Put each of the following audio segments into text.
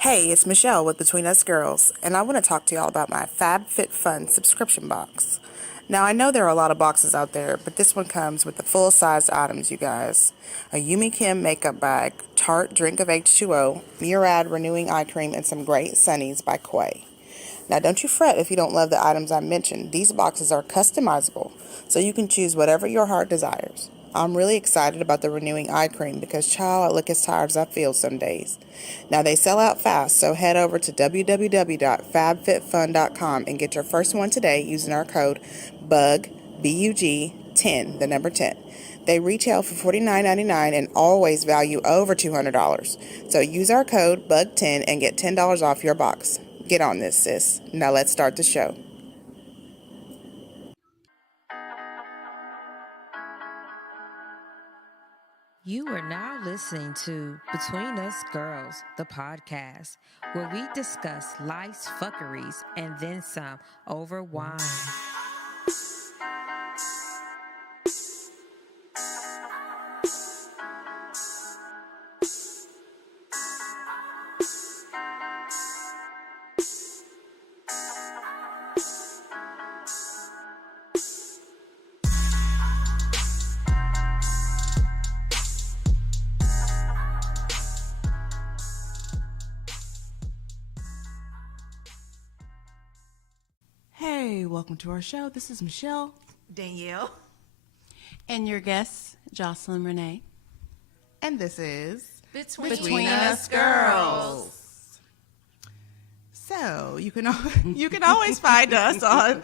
Hey, it's Michelle with Between Us Girls, and I want to talk to y'all about my FabFitFun subscription box. Now, I know there are a lot of boxes out there, but this one comes with the full-sized items, you guys. A Yumi Kim makeup bag, Tarte drink of H2O, Murad renewing eye cream, and some great sunnies by Quay. Now, don't you fret if you don't love the items I mentioned. These boxes are customizable, so you can choose whatever your heart desires. I'm really excited about the renewing eye cream because, child, I look as tired as I feel some days. Now, they sell out fast, so head over to www.fabfitfun.com and get your first one today using our code BUG, B-U-G, 10, the number 10. They retail for $49.99 and always value over $200. So use our code BUG10 and get $10 off your box. Get on this, sis. Now let's start the show. You are now listening to Between Us Girls, the podcast, where we discuss life's fuckeries and then some over wine. Hey, welcome to our show. This is Michelle. Danielle. And your guest, Jocelyn Renee. And this is Between Us Girls. So you can always find us on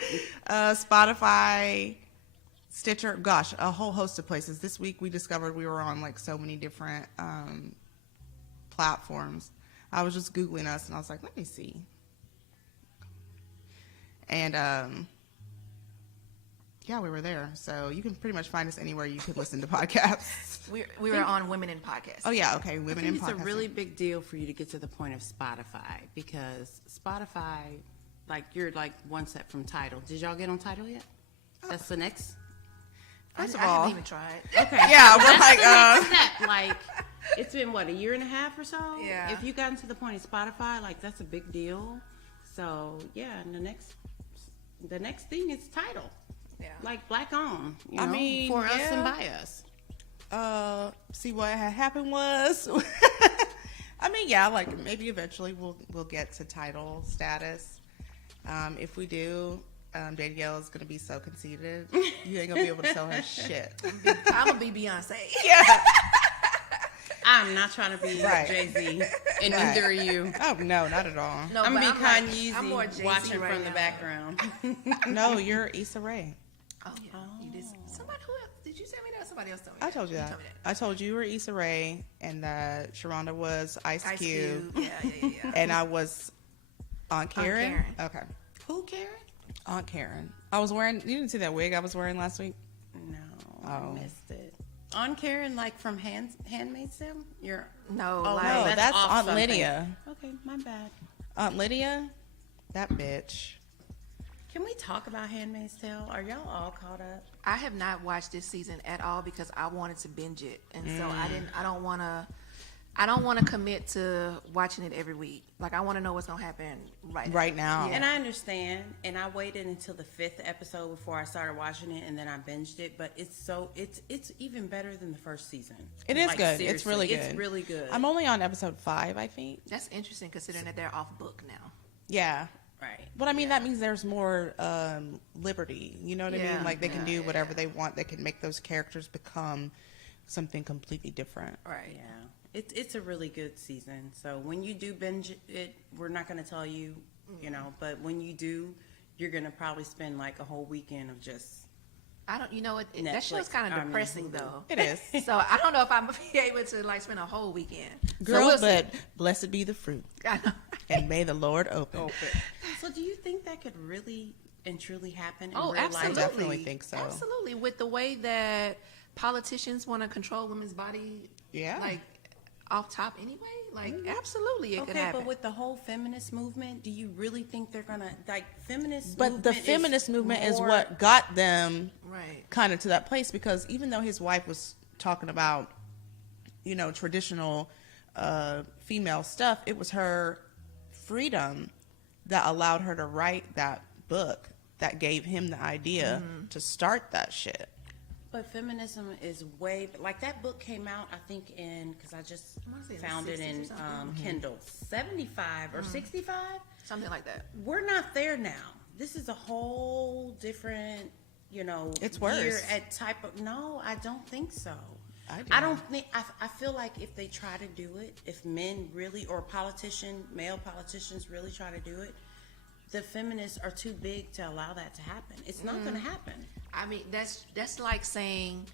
Spotify, Stitcher, gosh, a whole host of places. This week we discovered we were on like so many different platforms. I was just Googling us and I was like, let me see. And yeah, we were there. So you can pretty much find us anywhere you could listen to podcasts. We were on Women in Podcasting. Oh yeah, okay, Women in It's Podcasting. a really big deal for you to get to the point of Spotify because Spotify, like you're like one step from Tidal. Did y'all get on Tidal yet? That's the next. First of I all, haven't even tried. Okay. yeah, we're like, Next step, like it's been what, a year and a half or so? Yeah. If you gotten to the point of Spotify, like that's a big deal. So yeah, and the next thing is Tidal. Yeah. Like black on. You I know, mean, for us yeah. and by us. See what had happened was, I mean, yeah, like maybe eventually we'll get to title status. If we do, Danielle is gonna be so conceited, you ain't gonna be able to tell her shit. I'm gonna be Beyonce. Yeah. I'm not trying to be Right. Jay-Z, and Right. neither are you. Oh no, not at all. No, I'm but be like- Kanye I'm more Jay-Z watching right from the now. background. No, you're Issa Rae. Oh yeah. You did. Somebody who else? Did you tell me that? Or somebody else told me. I told you that. told me I told you were Issa Rae, and that Sharonda was Ice Ice Cube, Cube. Yeah. and I was Aunt Karen. Karen. Okay, Who, Karen? Aunt Karen. I was wearing. You didn't see that wig I was wearing last week? No, Oh. I missed it. On Karen, like from Handmaid's Tale? You're No, Oh, like No, that's off Aunt something. Lydia. Okay, my bad. Aunt Lydia, that bitch. Can we talk about Handmaid's Tale? Are y'all all caught up? I have not watched this season at all because I wanted to binge it, and so I don't want to commit to watching it every week. Like I want to know what's gonna happen Right now. And I understand, and I waited until the 5th episode before I started watching it, and then I binged it. But it's even better than the first season. It is Like, good. It's seriously, really good. It's really good. I'm only on episode 5, I think. That's interesting considering that they're off book now. Yeah. right. But I mean, that means there's more liberty. You know what I Yeah. mean? Like they can do whatever they want. They can make those characters become something completely different. Right. Yeah, it's a really good season. So when you do binge it, we're not going to tell you, you know, but when you do, you're going to probably spend like a whole weekend of just. I don't. You know what? That show's Netflix, kind I of mean, depressing Hulu. though. It is. So I don't know if I'm gonna be able to like spend a whole weekend. Girl, so we'll see. but blessed be the fruit, I know. and may the Lord open. So do you think that could really and truly happen in Oh, real absolutely. life? definitely think so. Absolutely, with the way that politicians want to control women's body, Yeah. like off top anyway. Like absolutely, it could Okay, happen. but with the whole feminist movement, do you really think they're gonna like feminist? But the feminist movement is what got them right. kind of to that place, because even though his wife was talking about, you know, traditional female stuff, it was her freedom that allowed her to write that book that gave him the idea to start that shit. But feminism is way, like that book came out, I think because I just I wanna say in the found it 60s or in something. Kindle, 75 or 65. Something like that. We're not there now. This is a whole different, It's worse. year at type of. No, I don't think so. I do. I don't think. I feel like if they try to do it, if men really or male politicians really try to do it, the feminists are too big to allow that to happen. It's not going to happen. I mean, that's like saying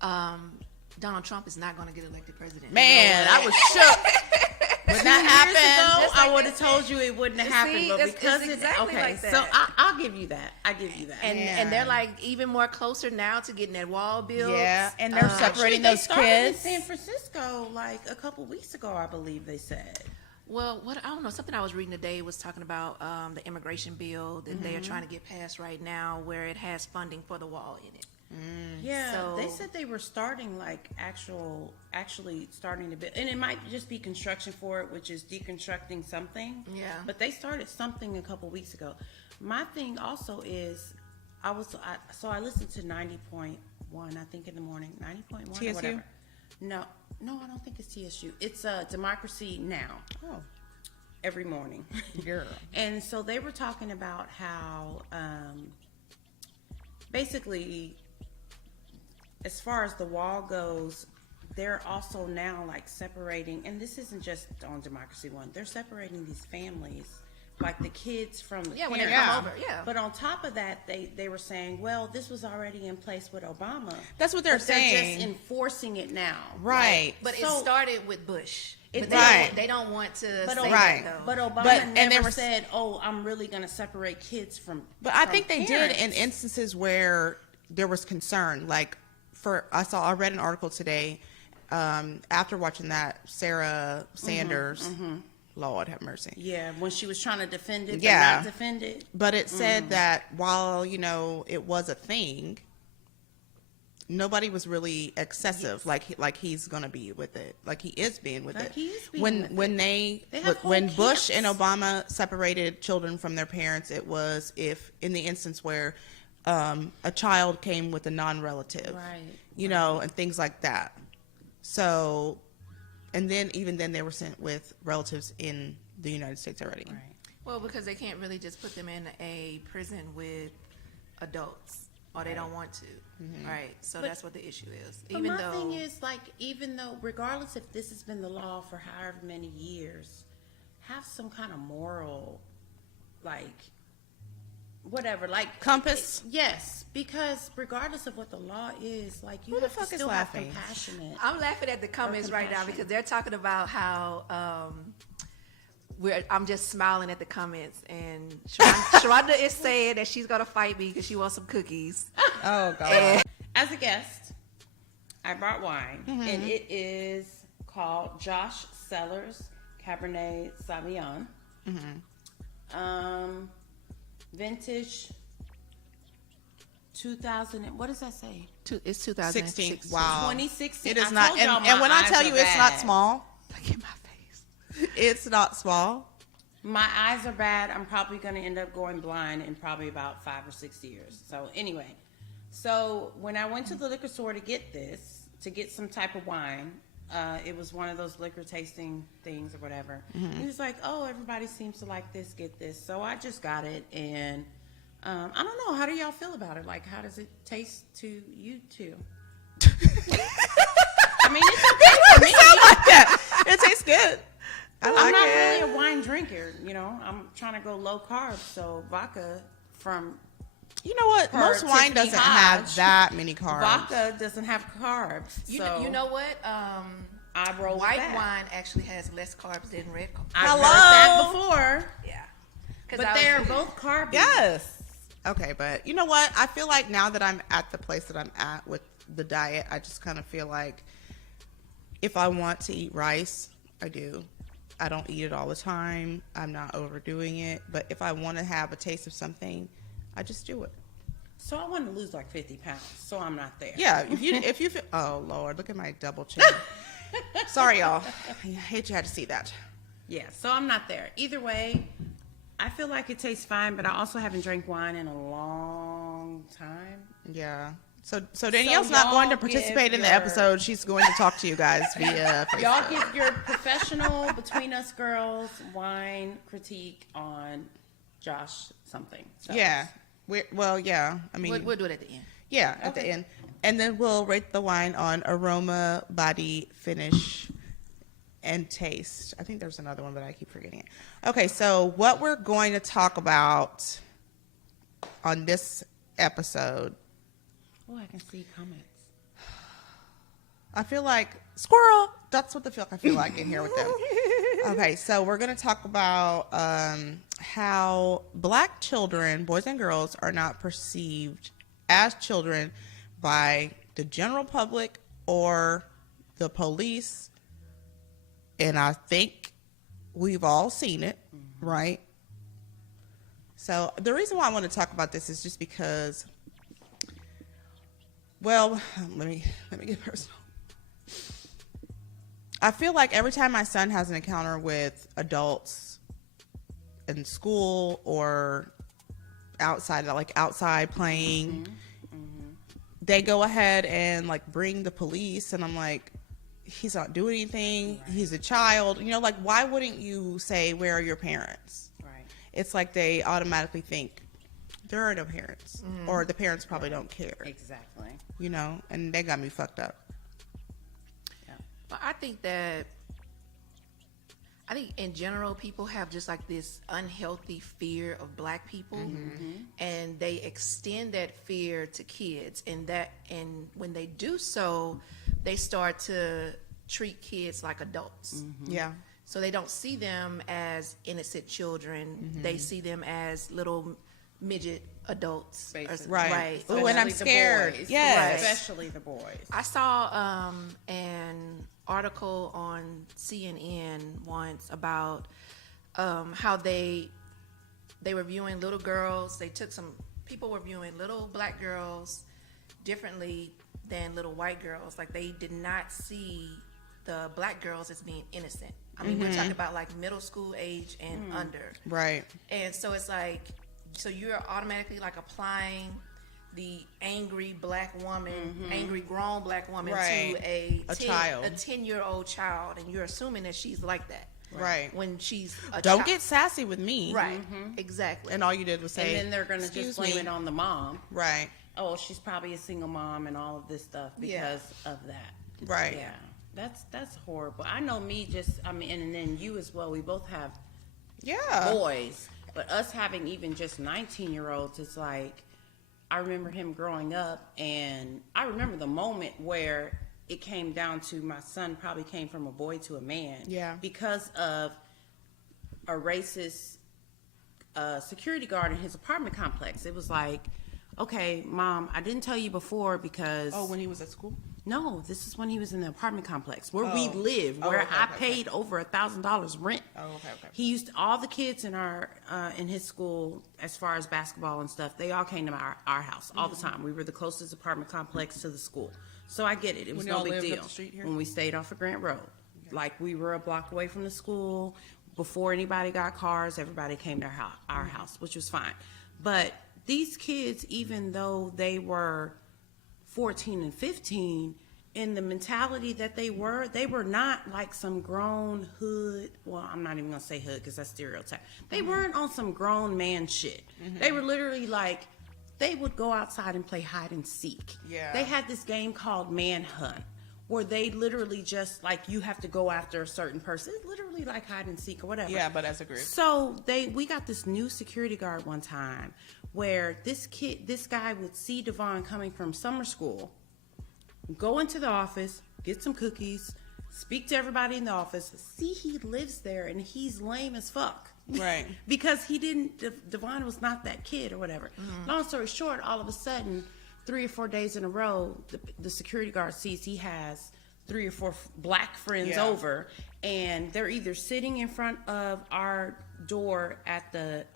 Donald Trump is not going to get elected president. Man, I was shook when that happened. Just like I would have told you it wouldn't have happened, but that's- because it's it's exactly okay. like that. So I'll give you that. I give you that. And they're like even more closer now to getting that wall built. Yeah, and they're separating They those started in kids. San Francisco like a couple weeks ago, I believe they said. Well, I don't know. Something I was reading today was talking about the immigration bill that they are trying to get passed right now, where it has funding for the wall in it. Yeah, So- they said they were starting like actually starting to build, and it might just be construction for it, which is deconstructing something. Yeah. But they started something a couple weeks ago. My thing also is, I listened to 90.1, I think in the morning, 90.1 TSU? or whatever. No, I don't think it's TSU. It's Democracy Now! Oh, Every morning. girl. And so they were talking about how basically, as far as the wall goes, they're also now like separating, and this isn't just on Democracy One, they're separating these families, like the kids from the Yeah, when they parents. come over. Yeah. But on top of that, they were saying, well, this was already in place with Obama. That's what they're But They're saying. just enforcing it now. Right. But it So- started with Bush. It But Right. they don't want to But, say Right. that, though. but Obama But- and they never were- said, "Oh, I'm really going to separate kids from." But I from think they parents. did in instances where there was concern. Like, I read an article today after watching that Sarah Sanders. Lord have mercy. Yeah, when she was trying to defend it, Yeah. but not defend it. But it said that while it was a thing, nobody was really excessive like he's gonna be with it. Like he is being with Like it. he is being when with when it. they, They have when whole Bush camps. and Obama separated children from their parents, it was if in the instance where a child came with a non-relative, Right, and things like that. So, and then even then they were sent with relatives in the United States already. Right. Well, because they can't really just put them in a prison with adults, or they don't want to. Right. So But- that's what the issue is. But Even my though thing is, like, even though, regardless if this has been the law for however many years, have some kind of moral, like, whatever, like Compass? Yes, because regardless of what the law is, like, you Who the have fuck to is still have laughing? compassionate. I'm laughing at the comments right now compassion. because they're talking about how I'm just smiling at the comments, and Sharonda is saying that she's gonna fight me because she wants some cookies. Oh god. As a guest, I brought wine, and it is called Josh Cellars Cabernet Sauvignon. Vintage 2000. What does that say? It's 2016. 16. Wow. 2016. It is I not. told y'all And my when I eyes tell are you it's not bad. small, Look at my face. it's not small. My eyes are bad. I'm probably going to end up going blind in probably about 5 or 6 years. So anyway, when I went to the liquor store to get some type of wine, it was one of those liquor tasting things or whatever. He was like, "Oh, everybody seems to like this. Get this." So I just got it, and I don't know. How do y'all feel about it? Like, how does it taste to you two? I mean, it's okay for me. Yeah, it tastes good. I like I'm not it. really a wine drinker, I'm trying to go low carb, so vodka from You know what? Per Most wine Tiffany doesn't Hodge, have that many carbs. vodka doesn't have carbs. You know what? I roll with White that. wine actually has less carbs than red. I've Hello? heard that before, Yeah. but they're both carby. Yes. Okay, but you know what? I feel like now that I'm at the place that I'm at with the diet, I just kind of feel like if I want to eat rice, I do. I don't eat it all the time. I'm not overdoing it. But if I want to have a taste of something, I just do it. So I want to lose like 50 pounds, so I'm not there. Yeah, if you feel, oh Lord, look at my double chin. Sorry, y'all. I hate you had to see that. Yeah, so I'm not there. Either way, I feel like it tastes fine, but I also haven't drank wine in a long time. Yeah. So Danielle's not y'all going to participate in the give your- episode. She's going to talk to you guys via Facebook. Y'all give your professional Between Us Girls wine critique on Josh something. So. Yeah. Yeah. I mean, We'll do it at the end. yeah, at the end. And then we'll rate the wine on aroma, body, finish, and taste. I think there's another one, but I keep forgetting it. Okay, so what we're going to talk about on this episode, Oh, I can see comments. I feel like squirrel. That's what I feel like in here with them. Okay, so we're going to talk about how black children, boys and girls, are not perceived as children by the general public or the police. And I think we've all seen it, right? So the reason why I want to talk about this is just because, well, let me get personal. I feel like every time my son has an encounter with adults in school or outside playing, they go ahead and like bring the police, and I'm like, he's not doing anything. Right. He's a child. You know, like, why wouldn't you say, where are your parents? Right. It's like they automatically think there are no parents, or the parents probably don't care. Exactly. You know, and they got me fucked up. But I think in general, people have just like this unhealthy fear of black people, and they extend that fear to kids, and when they do so, they start to treat kids like adults. Yeah. So they don't see them as innocent children. They see them as little midget adults. Basically. Right. Right. Ooh, and I'm Especially the scared. boys. Yes. Especially the boys. I saw an article on CNN once about how they were viewing little girls. They took some people were viewing little black girls differently than little white girls. Like, they did not see the black girls as being innocent. I mean, we're talking about like middle school age and under. Right. And so it's like, so you're automatically like applying the angry black woman, angry grown black woman Right. to a child. a 10-year-old child, and you're assuming that she's like that. Right. When she's a Don't child. get sassy with me. Right. Exactly. And all you did was say, And then they're going to just blame it on the mom. Right. Oh, she's probably a single mom and all of this stuff because of that. Right. Yeah. That's horrible. I know me and then you as well. We both have Yeah. boys, but us having even just 19-year-olds, it's like, I remember him growing up, and I remember the moment where it came down to my son probably came from a boy to a man. Yeah. Because of a racist security guard in his apartment complex. It was like, okay, Mom, I didn't tell you before because... Oh, when he was at school? No, this is when he was in the apartment complex where we Oh. live, Oh, where okay, I okay, paid over $1,000 rent. Oh, okay. He used all the kids in our in his school, as far as basketball and stuff. They all came to our house all the time. We were the closest apartment complex to the school, so I get it. It was When no y'all big lived up deal. the street here? When we stayed off of Grant Road, like we were a block away from the school. Before anybody got cars, everybody came to our house, which was fine. But these kids, even though they were 14 and 15, in the mentality that they were not like some grown hood. Well, I'm not even going to say hood because that's stereotype. They weren't on some grown man shit. They were literally like, they would go outside and play hide and seek. Yeah. They had this game called Manhunt, where they literally just like, you have to go after a certain person. It's literally like hide and seek or whatever. Yeah, but as a group. So we got this new security guard one time where this guy would see Devon coming from summer school, go into the office, get some cookies, speak to everybody in the office, see he lives there and he's lame as fuck. Right. Because Devon was not that kid or whatever. Long story short, all of a sudden, 3 or 4 days in a row, the security guard sees he has 3 or 4 black friends Yeah. over, and they're either sitting in front of our door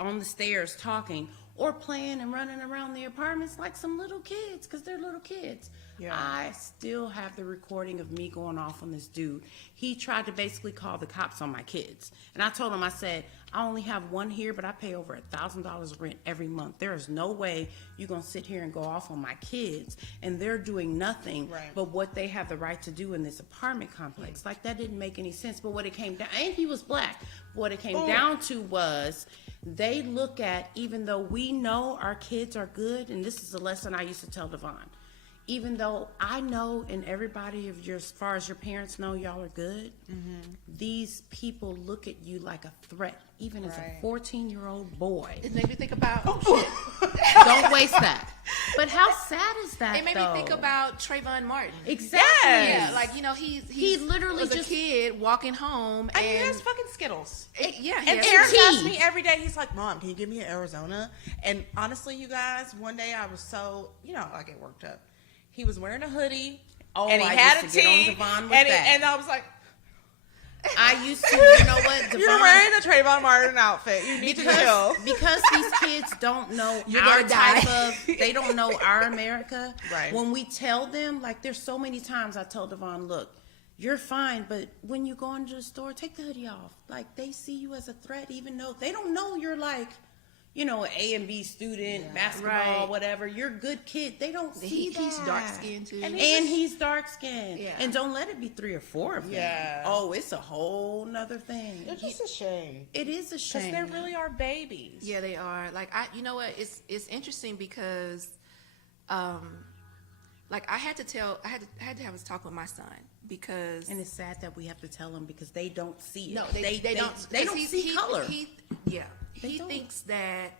on the stairs talking, or playing and running around the apartments like some little kids, because they're little kids. Yeah. I still have the recording of me going off on this dude. He tried to basically call the cops on my kids. And I told him, I said, I only have one here, but I pay over $1,000 rent every month. There is no way you're going to sit here and go off on my kids. And they're doing nothing Right. but what they have the right to do in this apartment complex. Like, that didn't make any sense. But what it came down, and he was black. What it came down to was they look at, even though we know our kids are good, and this is a lesson I used to tell Devon, even though I know and everybody of your, as far as your parents know, y'all are good, these people look at you like a threat, even as Right. a 14-year-old boy. It made me think about Don't waste that. But how sad is that, it made me think about Trayvon Martin. Exactly. Yeah, like, you know, he literally was just- a kid walking home, And he and has fucking Skittles. yeah, he And has Aaron tea. asks me every day, he's like, Mom, can you give me an Arizona? And honestly, you guys, one day I was so, I get worked up. He was wearing a hoodie, Oh, and he I had a used to get on tee, Devon with and, that. and I was like, I used to, you know what, Devon, you're wearing a Trayvon Martin outfit. You need to chill. because these kids don't know You're our gonna die. type of, they don't know our America. Right. When we tell them, like, there's so many times I told Devon, look, you're fine, but when you go into the store, take the hoodie off. Like, they see you as a threat, even though they don't know you're like, an A and B student, basketball, Right. whatever. You're a good kid. They don't see that. he's dark skinned too. And And he's dark skinned. Yeah. And don't let it be 3 or 4 of them. Yeah. Oh, it's a whole nother thing. It's just a shame. It is a Because shame. they really are babies. Yeah, they are. Like, you know what? It's interesting because, like, I had to have this talk with my son because And it's sad that we have to tell them because they don't see it. no, they don't. They don't see color. He They don't. thinks that,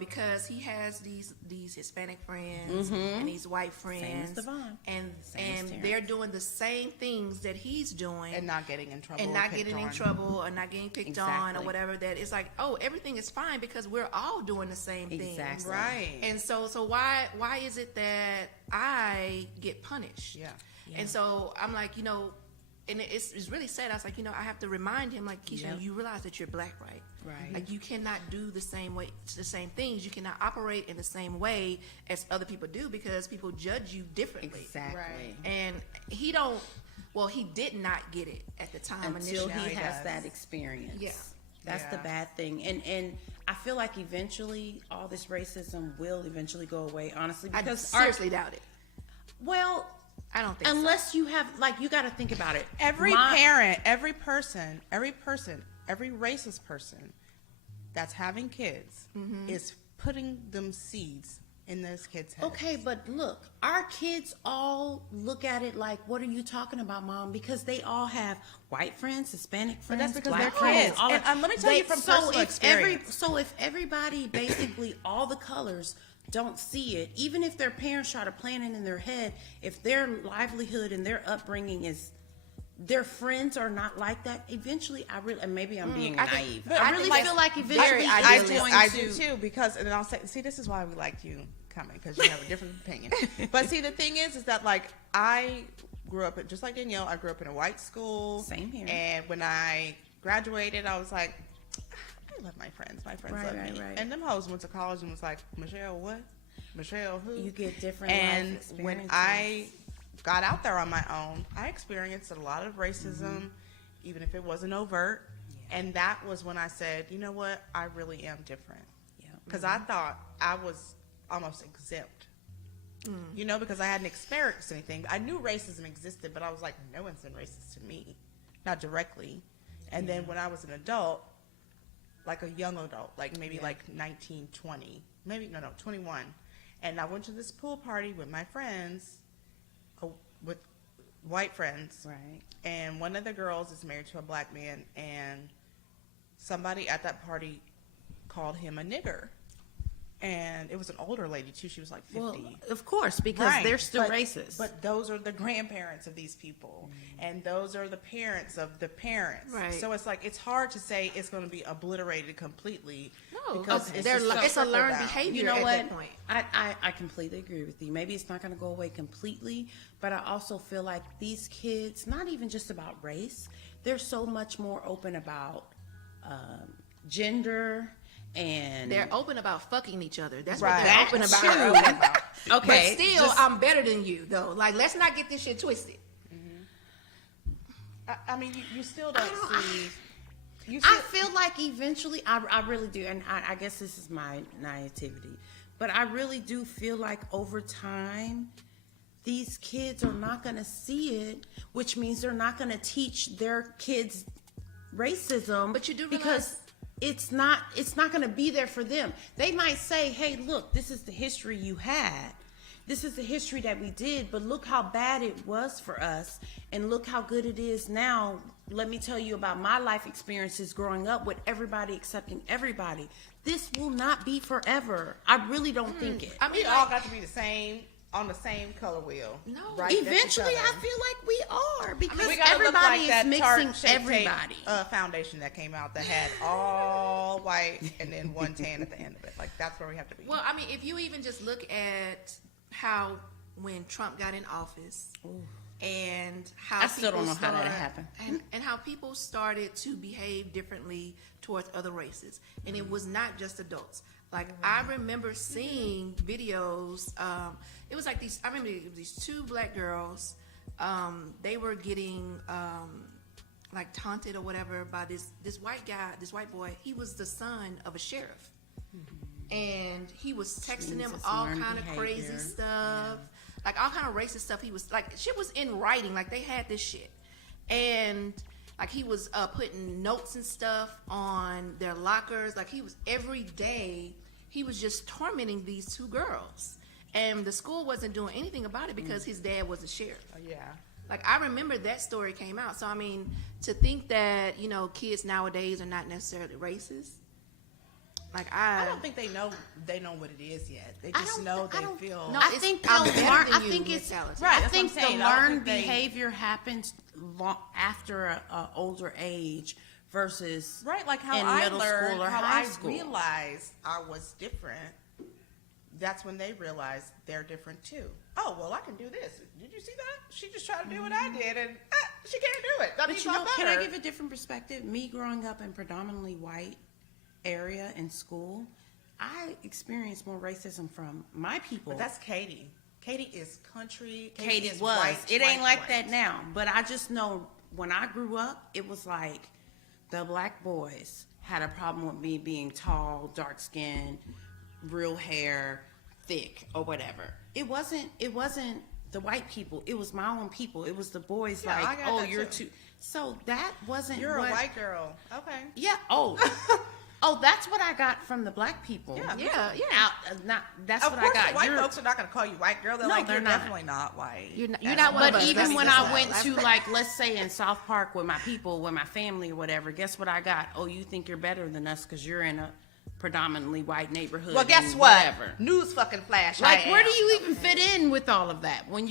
because he has these Hispanic friends and these white friends, Devon. and Same as Terrence. they're doing the same things that he's doing, And not getting in trouble. and or not picked getting in on. trouble or not getting picked on or Exactly. whatever. That it's like, oh, everything is fine because we're all doing the same thing. Exactly. Right. And so why is it that I get punished? Yeah. And so I'm like, and it's really sad. I was like, I have to remind him, like, Keisha, Yep. you realize that you're black, right? Right. Like, you cannot do the same things. You cannot operate in the same way as other people do because people judge you differently. Exactly. Right. And he did not get it at the time Until initially. he he has does. that experience. Yeah. That's the Yeah. bad thing. And I feel like eventually all this racism will eventually go away, honestly. I Because seriously doubt it. well, I don't think so. unless you have, like, you got to think about it. Every My- parent, every person, every racist person that's having kids is putting them seeds in those kids' heads. Okay, but look, our kids all look at it like, what are you talking about, Mom? Because they all have white friends, Hispanic friends, that's because black they're friends. kids. all And, that. let me tell you from personal experience. So if everybody, basically all the colors, don't see it, even if their parents try to plan it in their head, if their livelihood and their upbringing is, their friends are not like that, eventually and maybe I'm being I think- naive. but I I really think- feel like very eventually I it's do, going I to. do too, because, and I'll say, see, this is why we liked you coming, because you have a different opinion. But see, the thing is that, like, I grew up, just like Danielle, I grew up in a white school. Same here. And when I graduated, I was like, I love my friends. My friends love me. Right. And them hoes went to college and was like, Michelle, what? Michelle, who? You get different And life when experiences. I got out there on my own, I experienced a lot of racism, even if it wasn't overt. And that was when I said, you know what? I really am different. Yeah. Because I thought I was almost exempt. Because I hadn't experienced anything. I knew racism existed, but I was like, no one's been racist to me. Not directly. And then when I was an adult, like a young adult, like maybe like 19, 20, 21. And I went to this pool party with my friends, with white friends. Right. And one of the girls is married to a black man, and somebody at that party called him a nigger. And it was an older lady too. She was like 50. Well, of course, because Right. they're still But- racist. But those are the grandparents of these people, and those are the parents of the parents. Right. So it's like, it's hard to say it's going to be obliterated completely. No, because it's just it's a trickle learned down. behavior you know at what? that point. I completely agree with you. Maybe it's not going to go away completely, but I also feel like these kids, not even just about race, they're so much more open about gender And They're open about fucking each other. That's Right. what they're open That's about. true. They're open about. Okay, But still, just- I'm better than you, though. Like, let's not get this shit twisted. I mean, you still don't see. You I still, feel like eventually, I really do, and I guess this is my naivety, but I really do feel like over time, these kids are not going to see it, which means they're not going to teach their kids racism. But you do because it's not going to be there for them. They might say, "Hey, look, this is the history you had. This is the history that we did, but look how bad it was for us, and look how good it is now. Let me tell you about my life experiences growing up with everybody accepting everybody. This will not be forever. I really don't think it. I mean, we all got to be the same on the same color wheel. No. right next to each Eventually, I other. feel like we are because We gotta look everybody like that is mixing Tarte Shape everybody. Tape, foundation that came out that had all white and then one tan at the end of it. Like that's where we have to be. Well, I mean, if you even just look at how when Trump got in office and how I still don't know how that started- happened. and how people started to behave differently towards other races, and it was not just adults. Like I remember seeing videos. It was like these. I remember these two black girls. They were getting like taunted or whatever by this white guy, this white boy. He was the son of a sheriff. And he was texting them Jesus, all learned kind of crazy behavior. stuff, like all kind of racist stuff. He was like, shit was in writing, like they had this shit, and like he was putting notes and stuff on their lockers. Like he was every day, he was just tormenting these two girls, and the school wasn't doing anything about it because his dad was a sheriff. yeah. Like I remember that story came out. So I mean, to think that kids nowadays are not necessarily racist. Like I don't think they know what it is yet. They just know they feel. No, I it's- think I'm they'll better learn. than I you, think Miss it's Allison. Right, I that's what think I'm the saying. I don't learned think they- behavior happens after a older age versus Right, like how in I middle learned, school or how high I school. realized I was different. That's when they realized they're different too. Oh well, I can do this. Did you see that? She just tried to do what I did, and she can't do it. That But means you know, I'm can I better. give a different perspective? Me growing up in predominantly white area in school, I experienced more racism from my people. But that's Katie. Katie is country. Katie is was. white, It ain't white, like that now. But I just know when I grew up, it was like the black boys had a problem with me being tall, dark skinned, real hair, thick, or whatever. It wasn't the white people. It was my own people. It was the boys Yeah, I like, got oh, that you're too. too. So that wasn't You're what, a white girl. Okay. Yeah. Oh. Oh, that's what I got from the black people. Yeah. That's Of what course, I got. the white You're- folks are not going to call you white girl. They're No, like, they're you're not. definitely not white. You're at not one of But us. even That's when what's I up. went to, like, let's say in South Park with my people, with my family or whatever, guess what I got? Oh, you think you're better than us because you're in a predominantly white neighborhood. Well, guess and what? Whatever. News fucking flash. Like, I where am. do you even fit in with all of that when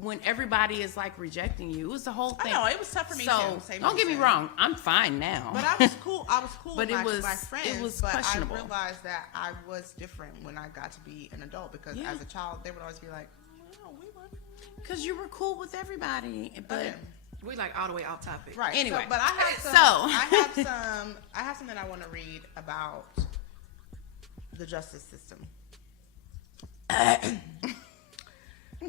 when everybody is like rejecting you? It was the whole I thing. know, it was tough for me, so, too. Same don't get me thing. wrong. I'm fine now. But I was cool. I was cool But with it was- my it friends. was but questionable. I realized that I was different when I got to be an adult because Yeah. as a child, they would always be like, "No, we were." Because you were cool with everybody, but Okay. We like all the way off topic. Right. Anyway. So, but I have some. So- I have some that I want to read about the justice system.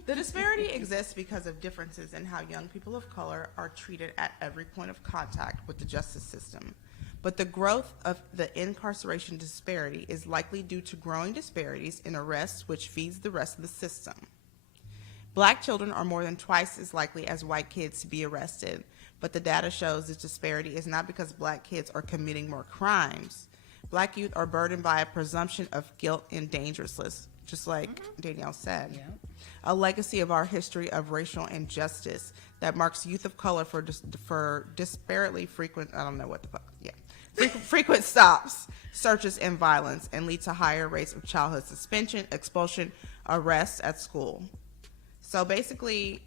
The disparity exists because of differences in how young people of color are treated at every point of contact with the justice system. But the growth of the incarceration disparity is likely due to growing disparities in arrests, which feeds the rest of the system. Black children are more than twice as likely as white kids to be arrested, but the data shows this disparity is not because black kids are committing more crimes. Black youth are burdened by a presumption of guilt and dangerousness, just like Danielle said. Yeah. A legacy of our history of racial injustice that marks youth of color for disparately frequent, I don't know what the fuck, yeah. Frequent stops, searches, and violence, and lead to higher rates of childhood suspension, expulsion, arrests at school. So basically,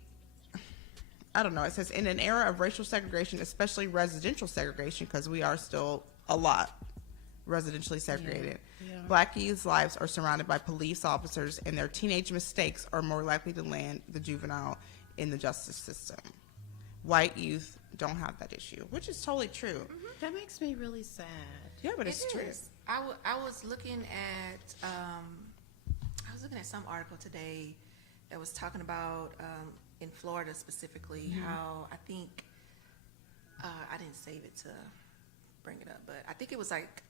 I don't know, it says in an era of racial segregation, especially residential segregation, because we are still a lot residentially segregated. Yeah. Black youth's lives are surrounded by police officers, and their teenage mistakes are more likely to land the juvenile in the justice system. white youth don't have that issue, which is totally true. That makes me really sad. Yeah, but it's It true. is. I was looking at some article today that was talking about in Florida specifically how I think I didn't save it to bring it up, but I think it was like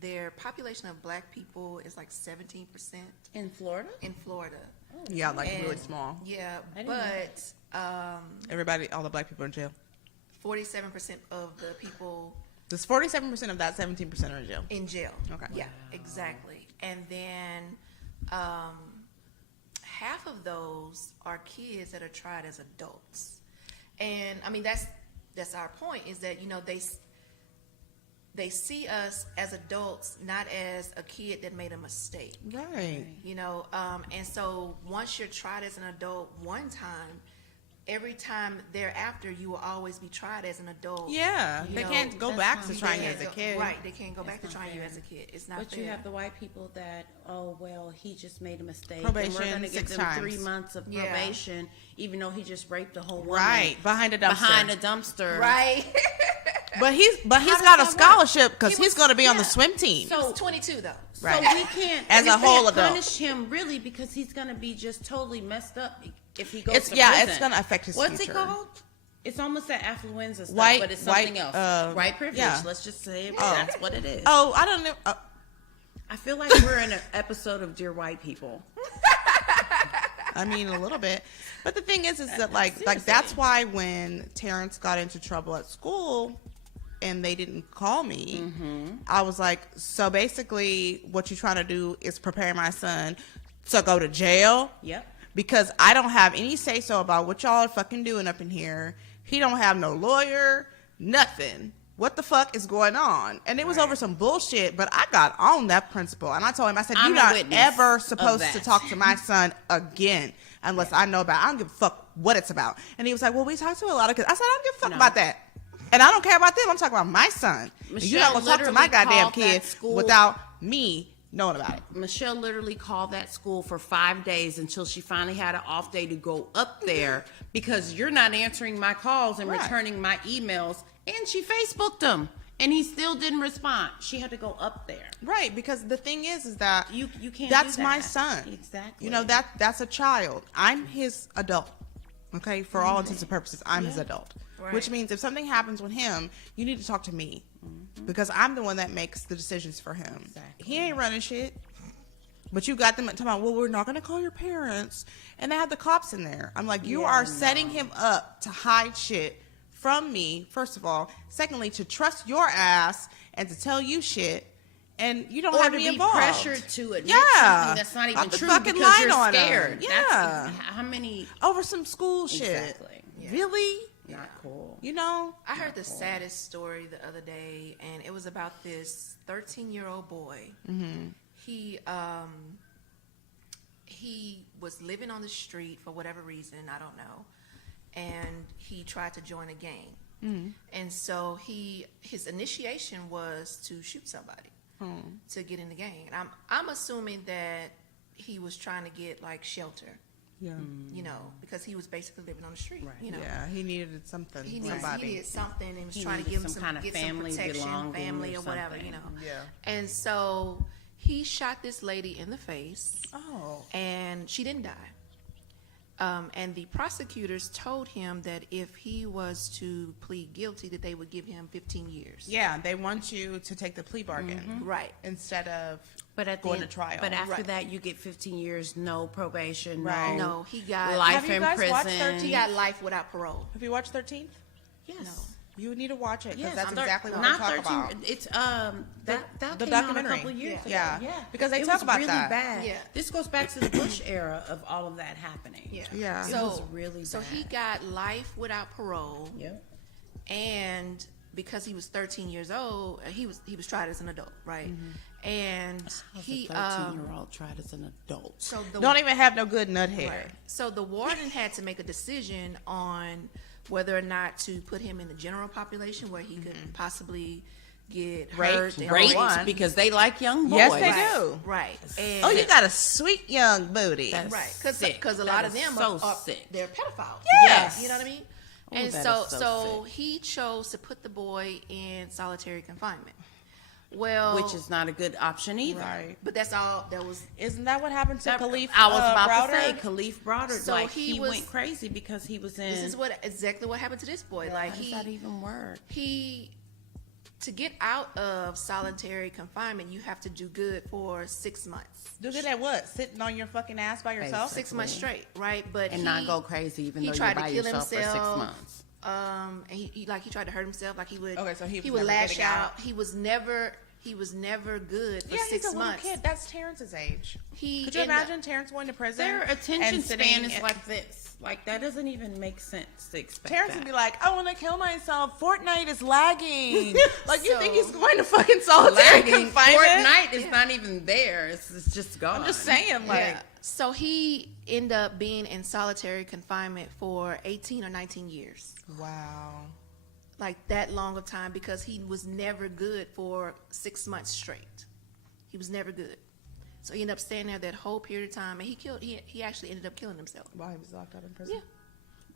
their population of black people is like 17% In Florida? in Florida. Yeah, like really And- small. Yeah, I didn't know but Everybody, all the black people in jail. 47% of the people There's 47% of that, 17% are in jail. in jail. Okay. Yeah, exactly. And then half of those are kids that are tried as adults. And I mean that's our point, is that, you know, they see us as adults, not as a kid that made a mistake. Right. You know, and so once you're tried as an adult one time, every time thereafter you will always be tried as an adult. Yeah, You they know, can't go that's back not to fair. trying They as a can't kid. go, right, they can't go back to not trying you fair. as a kid. It's not But fair. you have the white people that, oh, well, he just made a mistake. Probation, and we're going to give 6 them times. 3 months of Yeah. probation, even though he just raped a whole woman. Right, behind a dumpster. Behind a dumpster. Right. But he's does got a that work? scholarship because He he's was- going to be on the yeah. swim team. He was 22 though. Right. So we can't, As we a whole can't adult. punish him really, because he's going to be just totally messed up if he goes It's- to yeah, prison. it's gonna affect his What's future. it called? It's almost that affluenza stuff, White- but it's something white, else. White privilege. yeah. Let's just say it. Oh. That's what it is. Oh, I don't know. I feel like we're in an episode of Dear White People. I mean, a little bit. But the thing is that like Seriously. that's why when Terrence got into trouble at school and they didn't call me, I was like, so basically what you're trying to do is prepare my son to go to jail? Yep. Because I don't have any say so about what y'all are fucking doing up in here. He don't have no lawyer, nothing. What the fuck is going on? And it was over some bullshit, but I got on that principal. And I told him, I said, I'm you're a not witness ever of supposed to that. talk to my son again unless I know about it. I don't give a fuck what it's about. And he was like, well, we talked to a lot of kids. I said, I don't give a fuck No. about that. And I don't care about them. I'm talking about my son. And you're not Michelle going to talk to my literally goddamn called kid that school- without me knowing about it. Michelle literally called that school for 5 days until she finally had an off day to go up there because you're not answering my calls and Right. returning my emails. And she Facebooked him, and he still didn't respond. She had to go up there. Right, because the thing is that You can't. that's do my that. son. Exactly. You know, that's a child. I'm his adult. Okay, for all intents and purposes, I'm his adult. Right. Which means if something happens with him, you need to talk to me because I'm the one that makes the decisions for him. Exactly. He ain't running shit. But you got them talking about, well, we're not going to call your parents, and they have the cops in there. I'm like, you are setting him up to hide shit from me. First of all, secondly, to trust your ass and to tell you shit. And you don't or have to me be involved. pressured to admit Yeah. something that's not Pop even the true fucking because light you're on 'em. scared. Yeah. That's, how many? Over some school shit. Exactly. Really? Not cool. You know? I heard the saddest story the other day, and it was about this 13-year-old boy. He was living on the street for whatever reason, I don't know, and he tried to join a gang. And so his initiation was to shoot somebody to get in the gang. And I'm assuming that he was trying to get like shelter, Yeah. you know, because he was basically living on the street. Right. You know, Yeah, he needed something. he somebody. needed something and was He trying to needed give him some kind of get family some protection, belonging family or or whatever, you something. know. Yeah. And so he shot this lady in the face, Oh. and she didn't die. And the prosecutors told him that if he was to plead guilty, that they would give him 15 years. Yeah, they want you to take the plea bargain Right. instead of But at the going end, to trial. But after Right. that, you get 15 years, no probation, Right. No, he got life Have you in guys watched prison. 13? He got life without parole. Have you watched 13th? Yes. No. You need to watch it because Yes, that's thir- exactly what not we're talking 13. about. It's that the came out a documentary. couple years Yeah. ago. Yeah. Because they it talk was about really that. bad. Yeah. This goes back to the Bush era of all of that happening. Yeah. Yeah. It was really So bad. he got life without parole. Yep. And because he was 13 years old, he was tried as an adult, right? And he a 13-year-old tried as an adult. so the Don't even have no good nut hair. right. So the warden had to make a decision on whether or not to put him in the general population where he could possibly get hurt and Raped. raped. One. because they like young boys. Yes, they Right, do. right. And Oh, you got a sweet young booty. That's right sick. because a That lot of is them so are sick. they're pedophiles. Yes. You know what I mean? And that so, is so sick. he chose to put the boy in solitary confinement. Well, Which is not a good option either. Right. but that's all that was. Isn't that what happened to Khalif? I was about Browder? to say Khalif Browder. So like he he was- went crazy because he was in. This is exactly what happened to this boy. Like How does that even work? he to get out of solitary confinement, you have to do good for 6 months. Do good at what? Sitting on your fucking ass by yourself? 6 months straight, right? But And not go crazy, even he though tried you're by to kill yourself for 6 himself. months. And he tried to hurt himself. Like he would. Okay, so he was would never lash getting out. out. He was never good for Yeah, 6 he's a little months. kid. That's Terrence's age. He Could you ended up- imagine Terrence going to prison? Their attention and span sitting is in- like this. Like that doesn't even make sense to expect. Terrence that. would be like, I want to kill myself. Fortnite is lagging. Like, you So- think he's going to fucking solitary lagging. confinement? Fortnite is not even there. It's just gone. I'm just saying, like, Yeah. So he ended up being in solitary confinement for 18 or 19 years. wow. Like that long of time because he was never good for 6 months straight. He was never good. So he ended up staying there that whole period of time and he actually ended up killing himself. While he was locked up in prison? Yeah.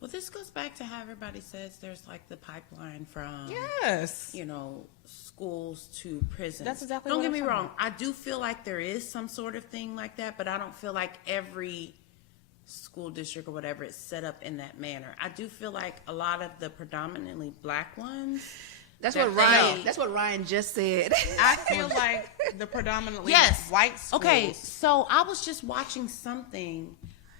Well, this goes back to how everybody says there's like the pipeline from Yes. you know, schools to prisons. That's exactly Don't what get I'm me talking wrong. about. I do feel like there is some sort of thing like that, but I don't feel like every school district or whatever is set up in that manner. I do feel like a lot of the predominantly black ones. That's that what they- Ryan. That's what Ryan just said. I feel like the predominantly Yes. white schools. Okay, so I was just watching something.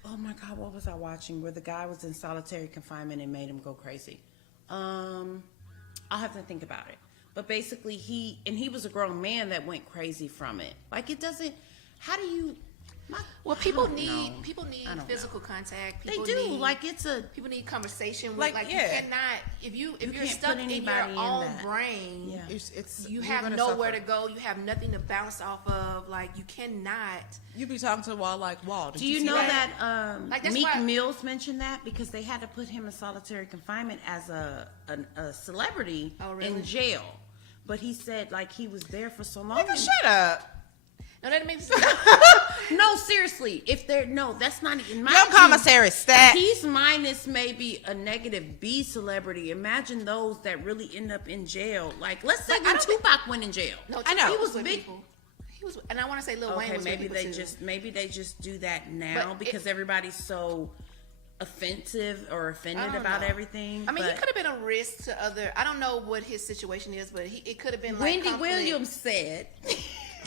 Oh my God, what was I watching? Where the guy was in solitary confinement and made him go crazy. I'll have to think about it. But basically, he was a grown man that went crazy from it. Like it doesn't. How do you? Well, I people don't need know. I don't physical contact. They People do. Need, Like it's a. people need conversation. With, Like, like yeah. you cannot if you're can't stuck put in your anybody in own that. brain. Yeah. It's You you're have gonna nowhere suffer. to go. You have nothing to bounce off of. Like you cannot. You be talking to the wall like, wall. Did Do you see know that? that Like, that's Meek why- Mills mentioned that because they had to put him in solitary confinement as a celebrity Oh, really? in jail, but he said like he was there for so long. Nigga, shut up. No, that makes No, seriously, if they're no, that's not even. Young commissary stat. He's minus maybe a negative B celebrity. Imagine those that really end up in jail. Like let's say But I when don't think- Tupac went in jail. No, I know. He was He was with big. people. He was, and I want to say Lil Wayne Okay, was maybe with people too. maybe they just do that now But because everybody's so offensive or offended I don't about know. everything. I mean, he but could have been a risk to other. I don't know what his situation is, but it could have been like Wendy conflict. Williams said.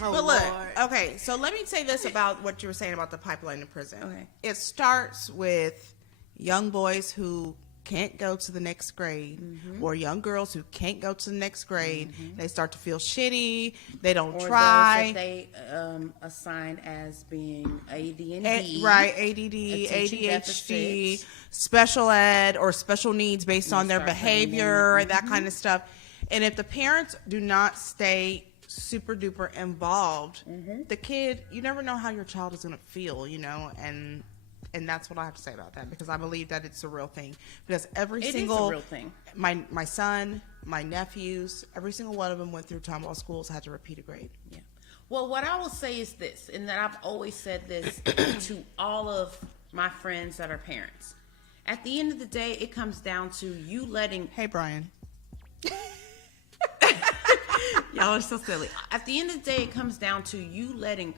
Oh, But look, Lord. okay, so let me say this about what you were saying about the pipeline to prison. Okay. It starts with young boys who can't go to the next grade or young girls who can't go to the next grade. They start to feel shitty. They don't Or try. those that they assign as being AD&D. Right, ADD, attention ADHD, deficits. special ed, or special needs based on their start putting behavior, in. that kind of stuff. And if the parents do not stay super duper involved, the kid, you never know how your child is going to feel, you know, and that's what I have to say about that, because I believe that it's a real thing. Because every It is a single real thing. my son, my nephews, every single one of them went through Tomball schools, had to repeat a grade. Yeah. Well, what I will say is this, and that I've always said this to all of my friends that are parents. At the end of the day, it comes down to you letting. Hey, Brian. Y'all are so silly. At the end of the day, it comes down to you letting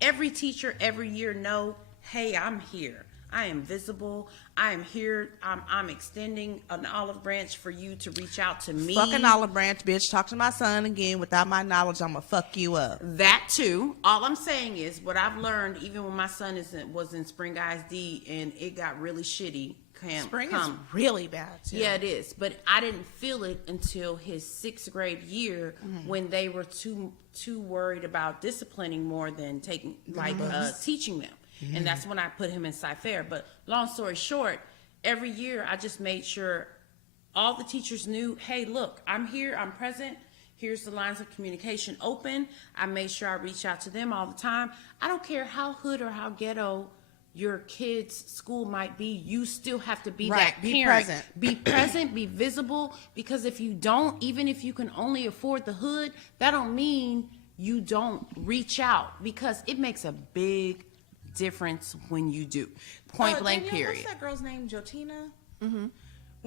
every teacher every year know, hey, I'm here. I am visible. I am here. I'm extending an olive branch for you to reach out to me. Fucking olive branch, bitch. Talk to my son again. Without my knowledge, I'm gonna fuck you up. That too. All I'm saying is what I've learned, even when my son was in Spring ISD and it got really shitty. Spring is really bad too. Yeah, it is. But I didn't feel it until his 6th grade year when they were too worried about disciplining more than taking teaching them. And that's when I put him in Sci-Fair. But long story short, every year I just made sure all the teachers knew, hey, look, I'm here, I'm present. Here's the lines of communication open. I made sure I reach out to them all the time. I don't care how hood or how ghetto your kid's school might be, you still have to be Right, that be parent. present. Be present, be visible, because if you don't, even if you can only afford the hood, that don't mean you don't reach out, because it makes a big difference when you do. Point blank Danielle, period. What's that girl's name? Jotina? Mm-hmm.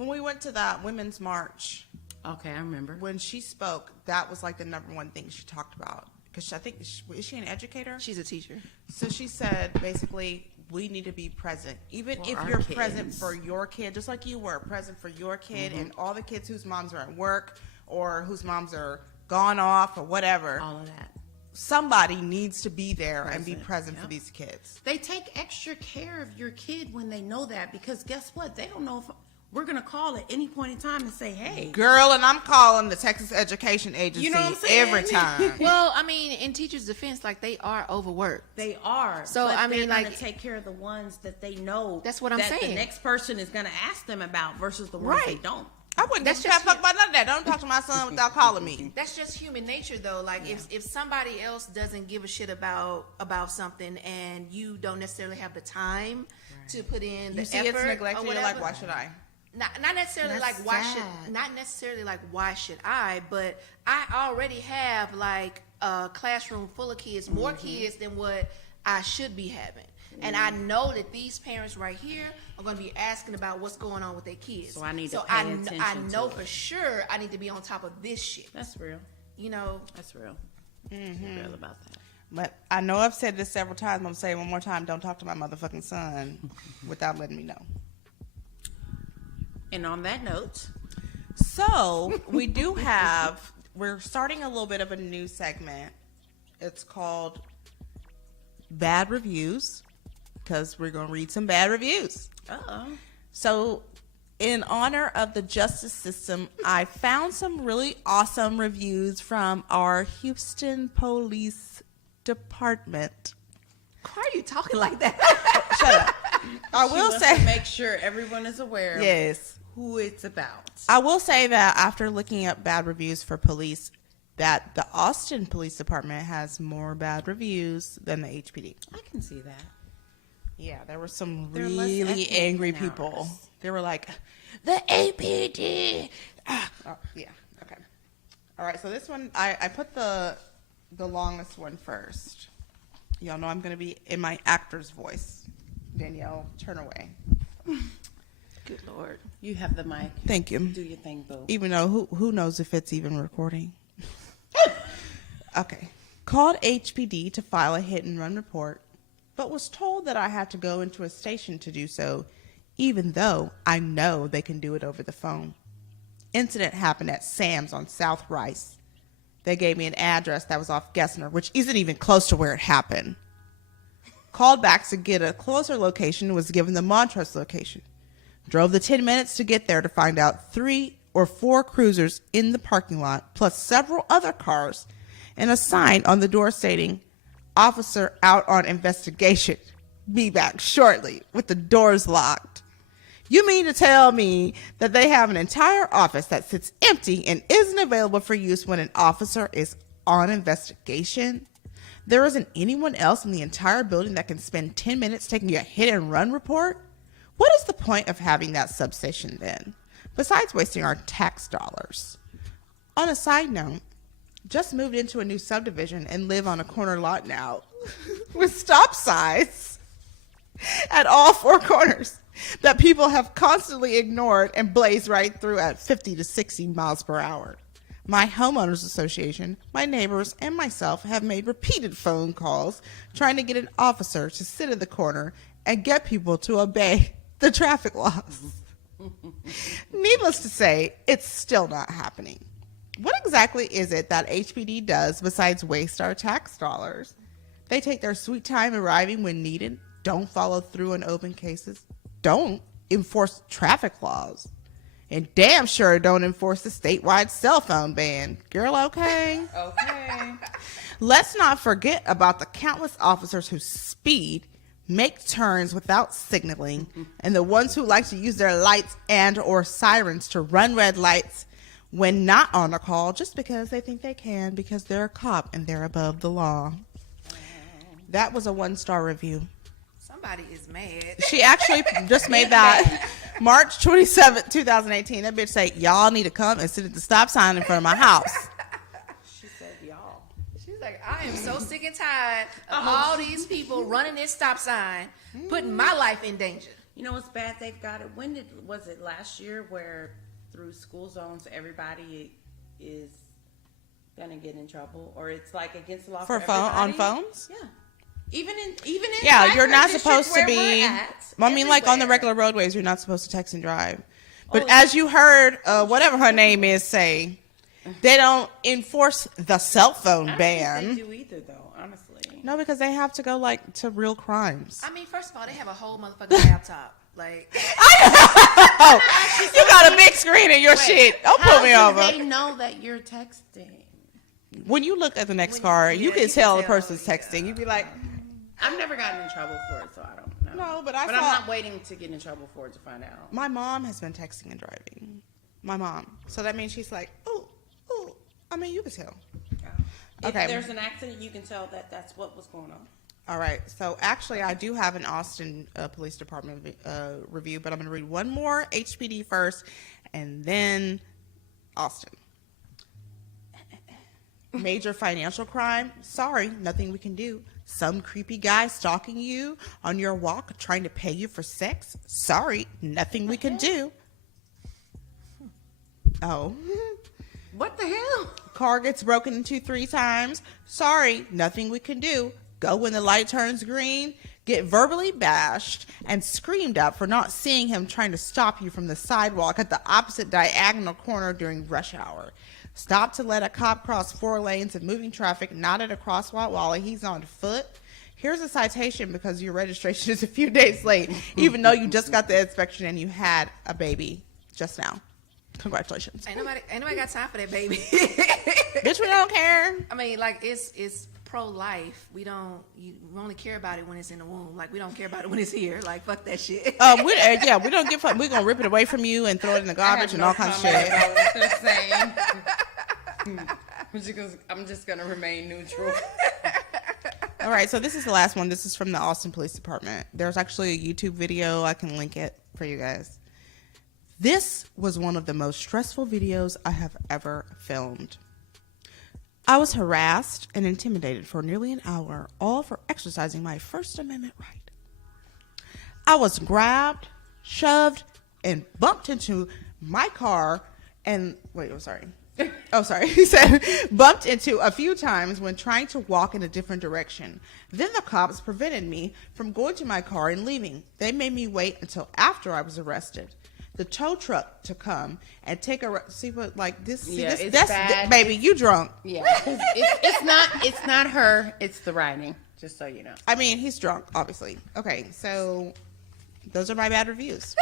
When we went to that women's march, Okay, I remember. when she spoke, that was like the number one thing she talked about. Because I think, is she an educator? She's a teacher. So she said, basically, we need to be present. Even For if our you're present kids. for your kid, just like you were present for your kid and all the kids whose moms are at work or whose moms are gone off or whatever. All of that. Somebody needs to be there and be Present, present for yep. these kids. They take extra care of your kid when they know that, because guess what? They don't know if we're going to call at any point in time and say, hey. Girl, and I'm calling the Texas Education Agency You know what I'm saying? every time. Well, I mean, in teachers' defense, like, they are overworked. They are. So, but I mean, they're gonna like- take care of the ones that they know. That's what I'm that saying. The next person is going to ask them about versus the ones they Right. don't. I wouldn't That's give a just fuck about none of that. Don't talk to my son without calling me. That's just human nature, though. Like, if somebody else doesn't give a shit about something, and you don't necessarily have the time to put in the You see effort it's or neglected, you're whatever, like, why should I? not necessarily That's like why sad. should not necessarily like why should I, but I already have like a classroom full of kids, more Mm-hmm. kids than what I should be having. And I know that these parents right here are going to be asking about what's going on with their kids. So I need to So pay I attention know to for it. sure I need to be on top of this shit. That's real. You know, That's real. Real about that. But I know I've said this several times. I'm going to say it one more time. Don't talk to my motherfucking son without letting me know. And on that note, So we do have, we're starting a little bit of a new segment. It's called Bad Reviews, because we're going to read some bad reviews. So in honor of the justice system, I found some really awesome reviews from our Houston Police Department. why are you talking like that? Shut up. I she will wants say, to make sure everyone is aware yes. of who it's about. I will say that after looking up bad reviews for police, that the Austin Police Department has more bad reviews than the HPD. I can see that. Yeah, there were some They're less really ethnic angry than people. ours. They were like, the APD. Oh, yeah, okay. All right, so this one, I put the longest one first. Y'all know I'm going to be in my actor's voice. Danielle, turn away. Good Lord. You have the mic. Thank you. Do your thing, boo. Even though who knows if it's even recording. Okay. Called HPD to file a hit and run report, but was told that I had to go into a station to do so, even though I know they can do it over the phone. Incident happened at Sam's on South Rice. They gave me an address that was off Gessner, which isn't even close to where it happened. Called back to get a closer location and was given the Montrose location. Drove the 10 minutes to get there to find out 3 or 4 cruisers in the parking lot, plus several other cars, and a sign on the door stating, "Officer out on investigation. Be back shortly," with the doors locked. You mean to tell me that they have an entire office that sits empty and isn't available for use when an officer is on investigation? There isn't anyone else in the entire building that can spend 10 minutes taking a hit and run report? What is the point of having that substation then, besides wasting our tax dollars? On a side note, just moved into a new subdivision and live on a corner lot now with stop signs at all 4 corners that people have constantly ignored and blaze right through at 50 to 60 miles per hour. My homeowners association, my neighbors, and myself have made repeated phone calls trying to get an officer to sit in the corner and get people to obey the traffic laws. Needless to say, it's still not happening. What exactly is it that HPD does besides waste our tax dollars? They take their sweet time arriving when needed, don't follow through on open cases, don't enforce traffic laws, and damn sure don't enforce the statewide cell phone ban. Girl, okay? Okay. Let's not forget about the countless officers who speed, make turns without signaling, and the ones who like to use their lights and or sirens to run red lights when not on a call just because they think they can because they're a cop and they're above the law. That was a 1-star review. Somebody is mad. She actually just made that March 27th, 2018. That bitch say, y'all need to come and sit at the stop sign in front of my house. She said, y'all. She's like, I am so sick and tired of all these people running this stop sign, putting my life in danger. You know, it's bad they've got it. Was it last year where through school zones everybody is gonna get in trouble, or it's like against the law for phone on everybody? phones? Yeah. Even in Yeah, you're not Cypress supposed to District where be. we're at, I mean, like on the everywhere. regular roadways, you're not supposed to text and drive. But Oh, as you heard, whatever her name is say, they don't enforce the cell phone I don't ban. think they do either, though. Honestly. No, because they have to go like to real crimes. I mean, first of all, they have a whole motherfucking laptop. Like, Oh, you got a big screen in your shit. Don't pull me How do over. they know that you're texting? When you look at the next When- car, yeah, you can you tell can the tell, person's texting. You'd be like, I've never gotten in trouble for it, so I don't know. No, but I I'm saw- not waiting to get in trouble for it to find out. my mom has been texting and driving. My mom. So that means she's like, oh. I mean, you can tell. Okay. If there's an accident, you can tell that that's what was going on. All right. So actually, I do have an Austin Police Department review, but I'm going to read one more HPD first, and then Austin. Major financial crime. Sorry, nothing we can do. Some creepy guy stalking you on your walk, trying to pay you for sex. Sorry, nothing we can do. Oh. What the hell? Car gets broken into 3 times. Sorry, nothing we can do. Go when the light turns green. Get verbally bashed and screamed at for not seeing him trying to stop you from the sidewalk at the opposite diagonal corner during rush hour. Stop to let a cop cross 4 lanes of moving traffic, not at a crosswalk while he's on foot. Here's a citation because your registration is a few days late, even though you just got the inspection and you had a baby just now. Congratulations. ain't nobody got time for that, baby. Bitch, we don't care. I mean, like, it's pro-life. We only care about it when it's in the womb. Like, we don't care about it when it's here. Like, fuck that shit. We don't give a. We're gonna rip it away from you and throw it in the garbage and all kinds of shit. About what they're saying. I'm just gonna remain neutral. All right, so this is the last one. This is from the Austin Police Department. There's actually a YouTube video. I can link it for you guys. This was one of the most stressful videos I have ever filmed. I was harassed and intimidated for nearly an hour, all for exercising my First Amendment right. I was grabbed, shoved, and bumped into my car and, he said bumped into a few times when trying to walk in a different direction. Then the cops prevented me from going to my car and leaving. They made me wait until after I was arrested. The tow truck to come and take a It's bad. Baby, you drunk. Yeah, it's not her. It's the writing. Just so you know. I mean, he's drunk, obviously. Okay, so those are my bad reviews.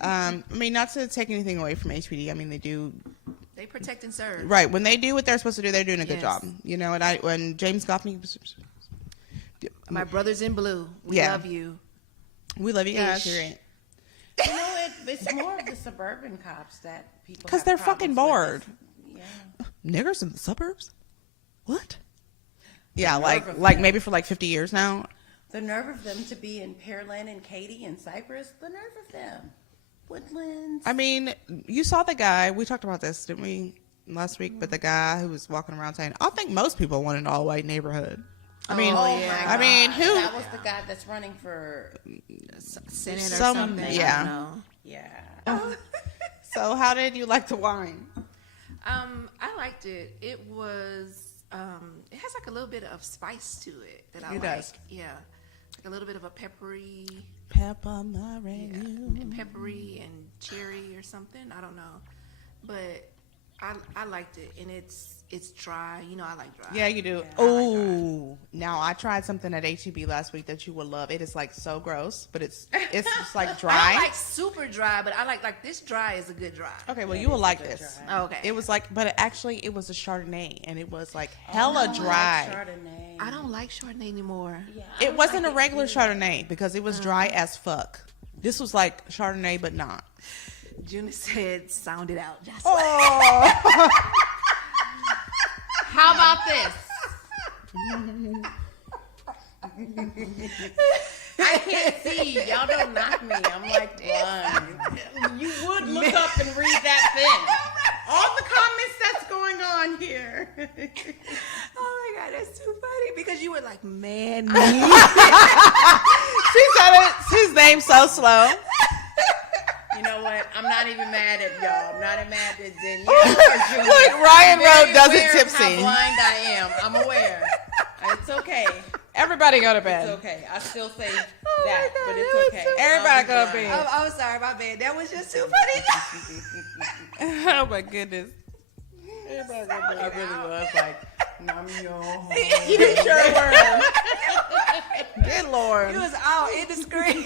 I mean, not to take anything away from HPD. I mean, they do They protect and serve. right when they do what they're supposed to do. They're doing a good Yes. job, you know. And when James Goffney, My brothers in blue, we Yeah. love you. we love you guys. Ish. You know, it's more of the suburban cops that people Because have they're problems fucking with. bored. Yeah. Niggers in the suburbs? What? Yeah, nerve of like them. maybe for like 50 years now. The nerve of them to be in Pearland and Katy and Cypress. The nerve of them. Woodlands. I mean, you saw the guy. We talked about this, didn't we, last week? But the guy who was walking around saying, "I think most people want an all-white neighborhood." I mean, I mean, who? That was the guy that's running for. Senate or Some- something. yeah. I don't know. Yeah. So, how did you like the wine? I liked it. It was it has like a little bit of spice to it that I It like. does. Yeah. Like a little bit of a peppery Pepper meringue. peppery and cherry or something. I don't know. But I liked it, and it's dry. You know, I like dry. Yeah, you do. I like Oh, now I tried something at HEB last week that you would love. It is like so gross, but it's just like I don't dry. like super dry, but I like this dry is a good dry. Okay, well you will like this. Oh, okay. It was like, but it was a Chardonnay, and it was like hella dry. Chardonnay. I don't like Chardonnay anymore. Yeah, It wasn't a regular Chardonnay because it was dry as fuck. This was like Chardonnay, but not. Juna said, "Sound it out, Jocelyn." Oh, How about this? I can't see. Y'all don't knock me. I'm like blind. You would look up and read that thing. All the comments that's going on here. Oh my god, that's too funny because you were like, man. She said his name so slow. You know what? I'm not even mad at y'all. I'm not mad at Danielle or Julia. Look, Ryan I'm very Road does it aware of tipsy. How blind I am. I'm aware. It's okay. Everybody go to bed. It's okay. I still say my that, God, but that it's was okay. so Everybody I'll be go to fine. bed. I'm sorry, my bad. That was just too funny. Oh my goodness. Everybody go to bed. I really was like, Mommy, yo. You sure were. Good Lord. It was all in the screen.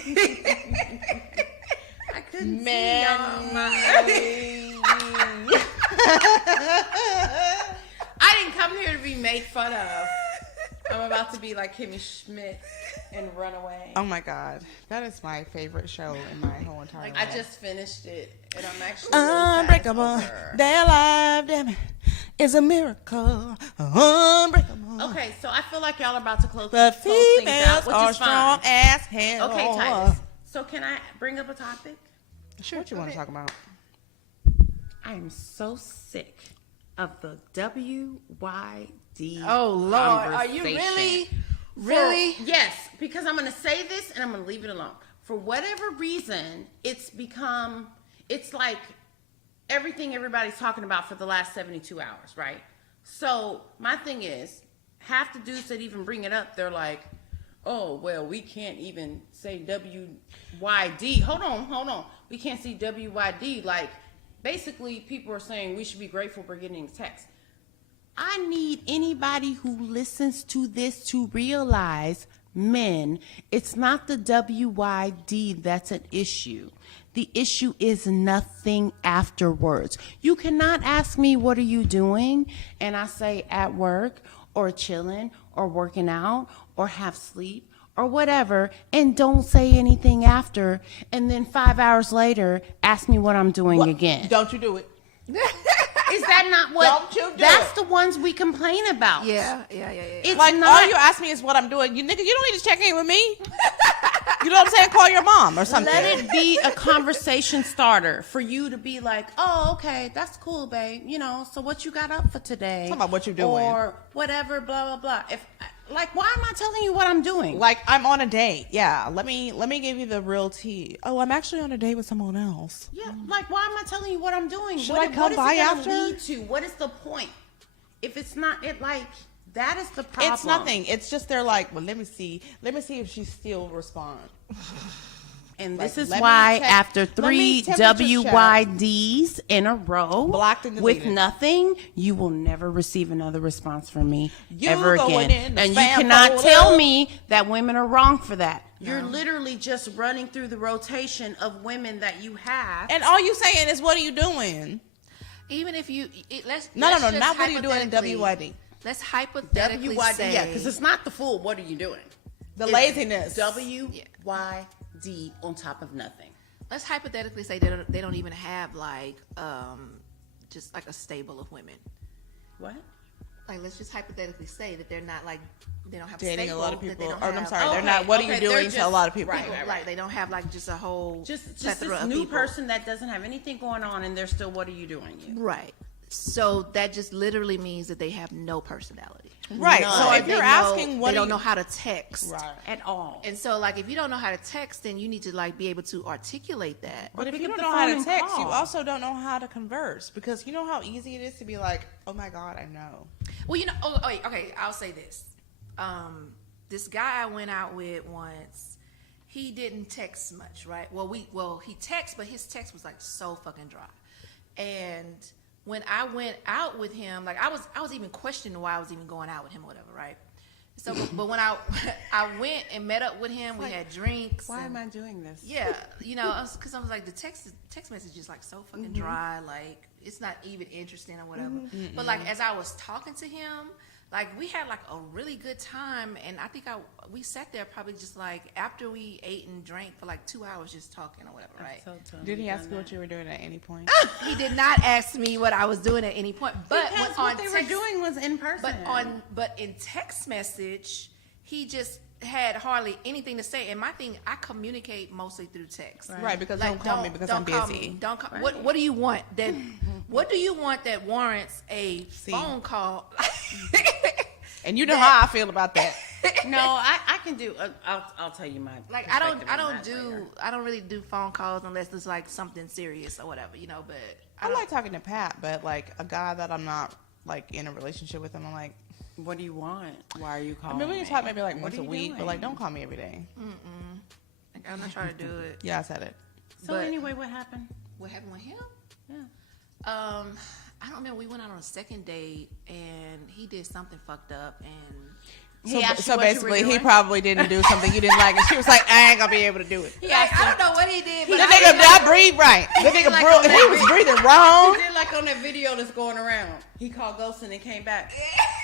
I couldn't Man. see y'all. I didn't come here to be made fun of. I'm about to be like Kimmy Schmidt and run away. Oh my God. That is my favorite show in my whole entire I life. just finished it, and I'm actually really sad Unbreakable. it's over. They're alive, damn it. It's a miracle. Unbreakable. Okay, so I feel like y'all are about to close The things out, females which are is strong fine. as hell. Okay, Titus. So can I bring up a topic? Sure. What you want to talk about? I am so sick of the WYD. Oh Lord, are you conversation. really? Yes, because I'm going to say this and I'm going to leave it alone. For whatever reason, it's like everything everybody's talking about for the last 72 hours, right? So my thing is, half the dudes that even bring it up, they're like, oh, well, we can't even say WYD. Hold on. We can't see WYD. Like, basically, people are saying we should be grateful for getting text. I need anybody who listens to this to realize, men, it's not the WYD that's an issue. The issue is nothing afterwards. You cannot ask me, what are you doing? And I say at work or chilling or working out or have sleep or whatever, and don't say anything after. And then 5 hours later, ask me what I'm doing again. Don't you do it. Is that not what? Don't you do that's it. the ones we complain about. Yeah. It's Like, not. all you ask me is what I'm doing. You nigga, you don't need to check in with me. You know what I'm saying? Call your mom or something. Let it be a conversation starter for you to be like, oh, okay, that's cool, babe. You know, so what you got up for today? Talk about what you doing. Or whatever, blah, blah, blah. Why am I telling you what I'm doing? Like, I'm on a date. Yeah. Let me give you the real tea. Oh, I'm actually on a date with someone else. Yeah, like, why am I telling you what I'm doing? Should what, I come what is by it gonna after? lead to? What is the point? If it's not, that is the problem. It's nothing. It's just they're like, well, let me see if she still responds. And Like, this is let me why check- after let me 3 temperature check. WYDs in a row Blocked and with deleted. nothing, you will never receive another response from me You ever going again. in the And you spam cannot folder. tell me that women are wrong for that. You're literally just running through the rotation of women that you have. And all you saying is, what are you doing? Even if you let's No, let's no, just not what are you doing in hypothetically- WYD. Let's hypothetically WYD, say, yeah, because it's not the full. What are you doing? The laziness. WYD on top of nothing. let's hypothetically say they don't even have like just like a stable of women. What? Like, let's just hypothetically say that they're not like they don't have Dating a stable, lot of that they people. don't Or, I'm have- sorry, they're Okay, not. What are okay, you they're doing just- to a lot of people? right. Like they don't have like just a whole Just plethora this of new people. person that doesn't have anything going on, and they're still. What are you doing? You. Right. So that just literally means that they have no personality. Right. No. So Or if they you're know- asking what they don't you- know how to text. Right. At all. And so, like, if you don't know how to text, then you need to like be able to articulate that. But if pick you up don't the know how phone to and text, you call. also don't know how to converse, because you know how easy it is to be like, oh my God, I know. Well, you know, okay, I'll say this. This guy I went out with once, he didn't text much, right? Well, he texted, but his text was like so fucking dry. And when I went out with him, like I was even questioning why I was even going out with him or whatever, right? So, but when I went and met up with him, we had drinks. Why and- am I doing this? Yeah, you know, because I was like, the text message is like so fucking dry, like it's not even interesting or whatever. But like as I was talking to him, like we had like a really good time, and I think we sat there probably just like after we ate and drank for like 2 hours just talking or whatever, right? Did he ask you what you were doing at any point? He did not ask me what I was doing at any point, but Because when what they were doing was in person. but in text message, he just had hardly anything to say. And my thing, I communicate mostly through text. Right, because Like, don't call me because I'm call busy. me. Don't call. What do you want? That what do you want that warrants a phone call? And you know how I feel about that. No, I can do. I'll tell you my. Like I don't perspective on that later. I don't really do phone calls unless it's like something serious or whatever, you know. But I like talking to Pat, but like a guy that I'm not like in a relationship with, I'm like, What do you want? Why are you I calling? mean, we can talk maybe like What once are a you week, but doing? like don't call me every day. like, I'm not trying to do it. Yeah, I said it. So But- anyway, what happened? What happened with him? Yeah. I don't remember. We went out on a second date and he did something fucked up and He asked you So what you were basically, he doing? probably didn't do something you didn't like, and she was like, I ain't gonna be able to do it. like, I don't know what he did, but The nigga did not breathe right. The nigga like bro- on that he was video. breathing wrong. He did like on that video that's going around. He called Ghostin and came back.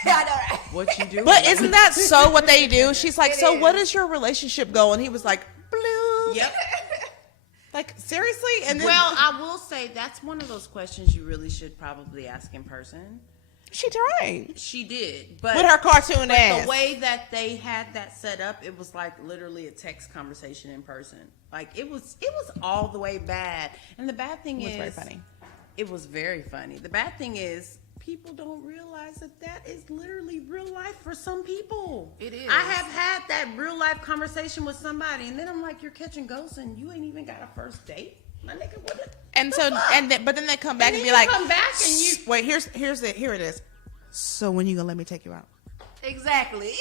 I know, right? What you do? But isn't that so what they do? She's like, It so is. what is your relationship goal? And he was like, blue. Yep. Like, seriously? And then Well, I will say that's one of those questions you really should probably ask in person. she tried. She did, but With her cartoon but ass. the way that they had that set up, it was like literally a text conversation in person. Like it was all the way bad. And the bad thing It was is, very funny. It was very funny. The bad thing is, people don't realize that is literally real life for some people. It is. I have had that real life conversation with somebody, and then I'm like, you're catching ghosts, and you ain't even got a first date, my nigga. What? And so, but then they come back and, And be then like, you come back and you- wait, here it is. So when you gonna let me take you out? Exactly.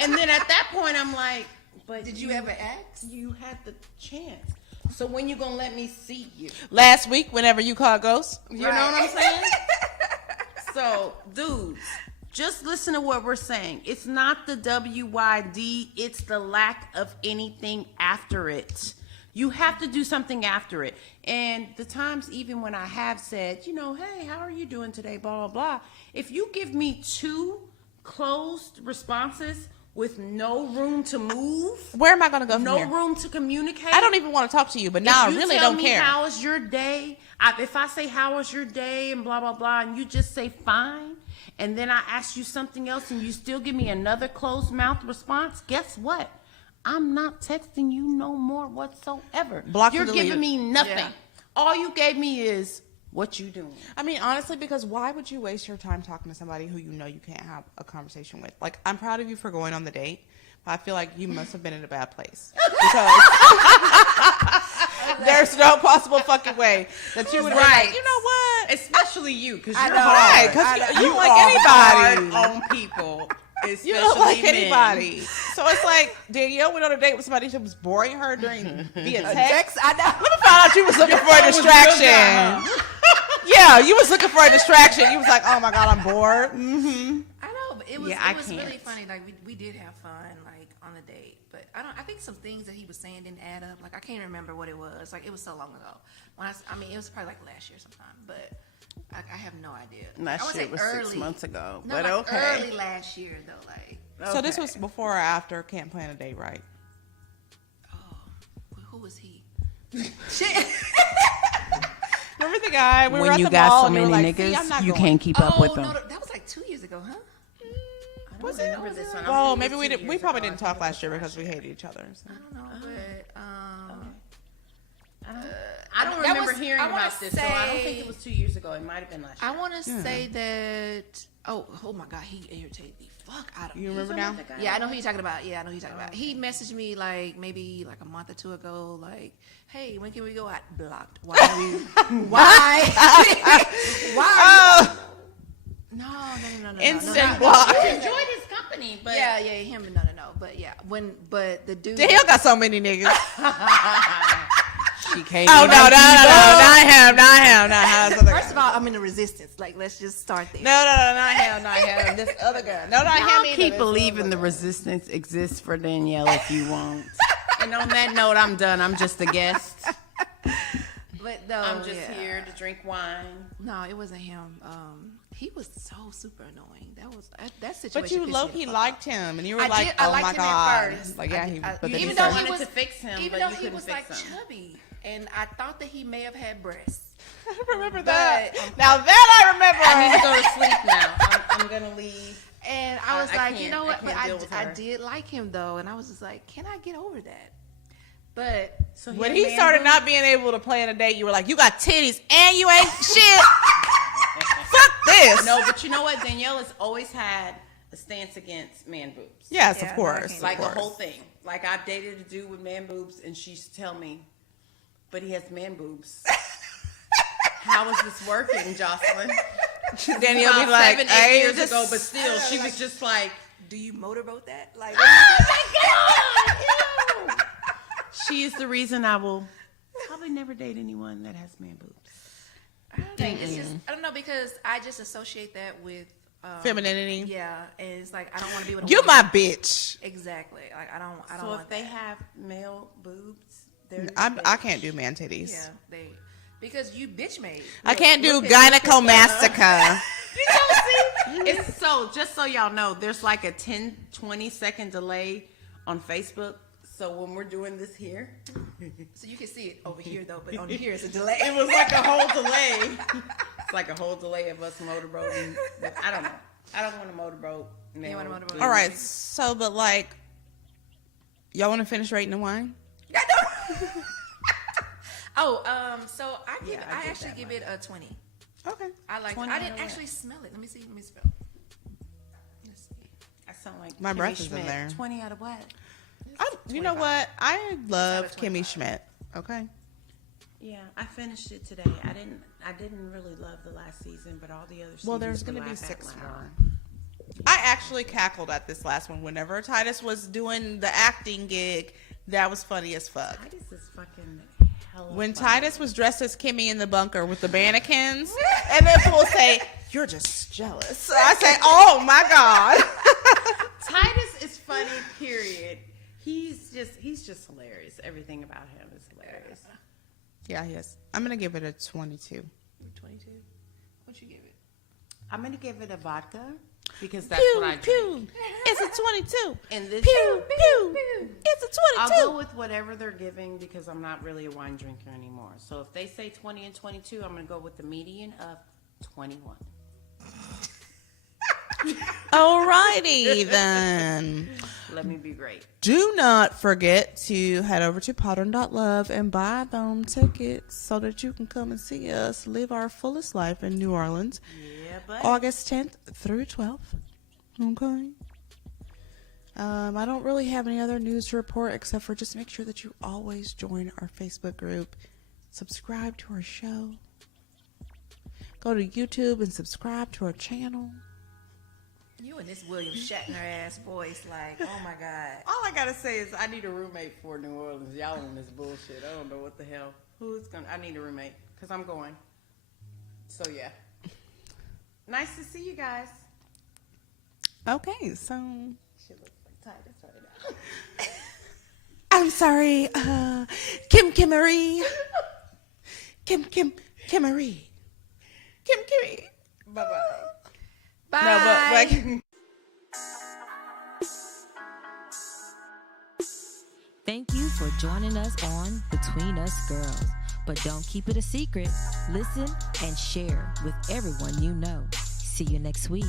And then at that point, I'm like, but Did you ever ask? You had the chance. So when you gonna let me see you? Last week, whenever you called ghosts. You know what I'm saying? So, dudes, just listen to what we're saying. It's not the WYD, it's the lack of anything after it. You have to do something after it. And the times even when I have said, you know, hey, how are you doing today, blah, blah, blah. If you give me 2 closed responses with no room to move, Where am I gonna go from no here? room to communicate. I don't even want to talk to you, but now I If you really tell don't me, care. How was your day? If I say how was your day and blah blah blah, and you just say fine, and then I ask you something else, and you still give me another closed mouth response, guess what? I'm not texting you no more whatsoever. Blocked You're and giving deleted. me nothing. Yeah. All you gave me is what you doing. I mean, honestly, because why would you waste your time talking to somebody who you know you can't have a conversation with? Like, I'm proud of you for going on the date, but I feel like you must have been in a bad place. Because there's no possible fucking way that you would have been like, you know what? Especially you, because I you're know. Right, hard. because you don't are like anybody. hard on people. You don't like men. anybody. So it's like, Danielle went on a date with somebody who was boring her during via text. Text, I know. Let me find out you was looking for a distraction. Yeah, you was looking for a distraction. You was like, oh my God, I'm bored. Mm-hmm. I know, but it was Yeah, I it was really can't. funny. Like we did have fun, like on the date. But I think some things that he was saying didn't add up. Like I can't remember what it was. Like it was so long ago. When I mean, it was probably like last year sometime. But I have no idea. I Last would year say was 6 months ago, No, but like okay. early last year though. Like So this Okay. was before or after Can't Plan a Date Right? who was he? Remember the guy? We were When at you the got mall so and you many were like, "See, I'm niggas, not you going." can't keep up with them. No, that was like 2 years ago, huh? I don't remember this one. Well, I'm maybe we thinking did. We 2 probably years didn't ago. I talk think it last year was because we hated each other. So. I don't know, but I don't that remember was- hearing I wanna about this, so I don't say- think it was 2 years ago. It might have been last year. I want to say that. Oh my God, he irritated the fuck out of me. You remember now? Yeah, I know who you're talking about. Yeah, I know who you're talking about. He messaged me like maybe like a month or 2 ago, like, "Hey, when can we go out?" Blocked. Why? Are you, why? Why? Oh, No. instant no, block. I enjoyed his company, but Yeah, him. No. But yeah, but the dude. Danielle got so many niggas. she came. Oh in no, like not you him, not him. First of all, I'm in the resistance. Like, let's just start there. No, not him. This other guy. No, not him Y'all either. keep This believing other the guy. resistance exists for Danielle if you want. And on that note, I'm done. I'm just a guest. But no, I'm just yeah. here to drink wine. No, it wasn't him. He was so super annoying. That situation. But you pissed me low the key fuck liked off. him, and you were I like, did- I "Oh liked my him God!" at first. Like, yeah, I- he. I- But then even he though started. he wanted to fix him, even but though you he couldn't was fix like him. chubby, and I thought that he may have had breasts. I remember that. But- Now that I remember. I need to go to sleep now. I'm gonna leave. And I was I like, you can't- know I what? can't But deal with I her. did like him though, and I was just like, can I get over that? But So When had he man started boobs? not being able to play on a date, you were like, "You got titties and you ain't shit." Fuck this. No, but you know what? Danielle has always had a stance against man boobs. Yes, Yeah, of course. I Like of the whole course. thing. Like I've dated a dude with man boobs, and she used to tell me, but he has man boobs. How is this working, Jocelyn? Danielle be About like, 7-8 "Hey, years just- ago, but still, she was just like, Do you motorboat that? Like, she is the reason I will probably never date anyone that has man boobs. it's just, I don't know, because I just associate that with Femininity. Yeah, and it's like I don't want to be with a You woman. my bitch. Exactly. Like I don't So want if they that. have male boobs, they're I can't do man titties. Yeah, they because you bitch made. I can't do look at- gynecomastica. It's so, just so y'all know, there's like a 10-20 second delay on Facebook. So when we're doing this here, So you can see it over here though, but on here it's a delay. it was like a whole delay. It's like a whole delay of us motorboating. I don't know. I don't want to motorboat. You wanna motorboat? All right, so but like, y'all want to finish rating the wine? So I give Yeah, I I did actually that give one. it a 20. Okay. I like. 20 I didn't out of actually smell it. Let me see. Let me smell. Let's see. I sound like My Kimmy breath is in Schmidt. there. 20 out of what? You know what? I love It's out of Kimmy 25. Schmidt. Okay. Yeah, I finished it today. I didn't really love the last season, but all the other seasons. Well, there's going going to to be 6 more. I actually cackled at this last one. Whenever Titus was doing the acting gig, that was funny as fuck. Titus is fucking hella When funny. Titus was dressed as Kimmy in the bunker with the mannequins, and then people say, "You're just jealous." So I say, "Oh my god." Titus is funny, period. He's just hilarious. Everything about him is hilarious. Yeah, he is. I'm gonna give it a 22. 22. What'd you give it? I'm going to give it a vodka because that's what I drink. pew. It's a 22. And this Pew pew. It's a 22. I'll go with whatever they're giving because I'm not really a wine drinker anymore. So if they say 20 and 22, I'm going to go with the median of 21. Alrighty then. Let me be great. Do not forget to head over to pattern.love and buy them tickets so that you can come and see us live our fullest life in New Orleans, Yeah, but August 10th through 12th. Okay. I don't really have any other news to report except for just make sure that you always join our Facebook group, subscribe to our show, go to YouTube and subscribe to our channel. You and this William Shatner ass voice, like, oh my god. all I got to say is I need a roommate for New Orleans. Y'all on this bullshit. I don't know what the hell. I need a roommate because I'm going. So, yeah. Nice to see you guys. Okay, so She looks like Titus right now. I'm sorry, Kimmery. Kimmery. Kimmery. Bye-bye. Bye. No, but like. Thank you for joining us on Between Us Girls. But don't keep it a secret. Listen and share with everyone you know. See you next week.